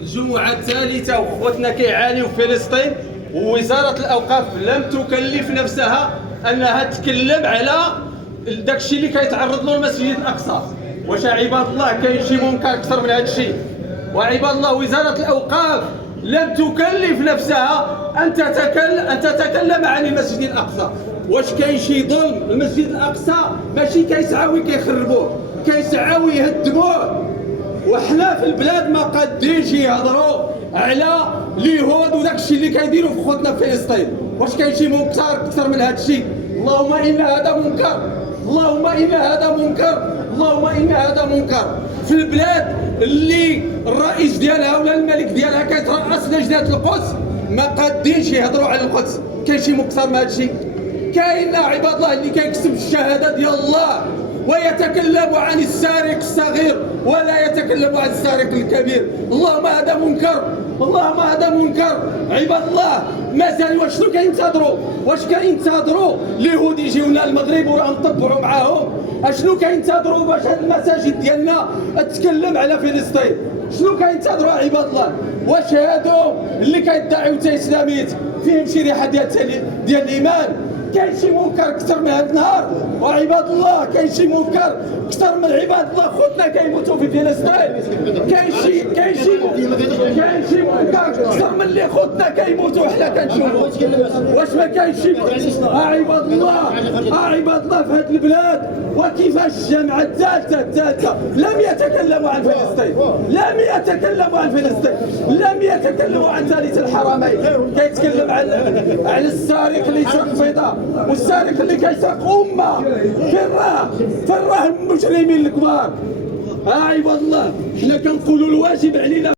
الجمعة الثالثة وخوتنا كيعانيوا في فلسطين، ووزارة الأوقاف لم تكلف نفسها أنها تتكلم على داكشي اللي كيتعرض له المسجد الأقصى. واش عباد الله كاين شي منكر أكثر من هذا الشيء؟ وعباد الله وزارة الأوقاف لم تكلف نفسها أن تتكلم عن المسجد الأقصى. واش كاين شي ظلم؟ المسجد الأقصى ماشي كيسعاو كيخربوه، كيسعاو يهدموه، وحنا في البلاد ما قادينش يهضروا على اليهود وداك الشيء اللي كيديروا في خوتنا في فلسطين. واش كاين شي منكر اكثر من هذا الشيء؟ اللهم ان هذا منكر، اللهم ان هذا منكر، اللهم ان هذا منكر. في البلاد اللي الرئيس ديالها ولا الملك ديالها كيترأس لجنة القدس ما قادينش يهضروا على القدس. كاين شي مكثر من هذا الشيء؟ كاين عباد الله اللي كيكسب الشهاده ديال الله ويتكلم عن السارق الصغير ولا يتكلم عن السارق الكبير. اللهم هذا منكر، اللهم هذا منكر. عباد الله مازال واشنو كينتظروا؟ واش كينتظروا اليهود يجيو لنا المغرب ونطبعوا معاهم؟ اشنو كينتظروا باش هاد المساجد ديالنا تتكلم على فلسطين؟ شنو كينتظروا عباد الله؟ واش هادو اللي كيدعيو اسلاميت فيهم شي ريحه ديال الايمان؟ كاين شي منكر اكثر من هذا النهار؟ وعباد الله كاين شي منكر اكثر من عباد الله خوتنا كيموتوا في فلسطين؟ كاين شي منكر اكثر من اللي خوتنا كيموتوا حنا كنشوفوا؟ واش ما كاينش شي عباد الله؟ عباد الله في هذه البلاد وكيفاش الجامعه الثالثه لم يتكلموا عن فلسطين، لم يتكلموا عن فلسطين، لم يتكلموا عن ثالث الحرمين. كيتكلم عن السارق اللي سرق بيضاء والسارق اللي كيسرق امه. فين راه المجرمين الكبار؟ عباد الله حنا كنقولوا الواجب علينا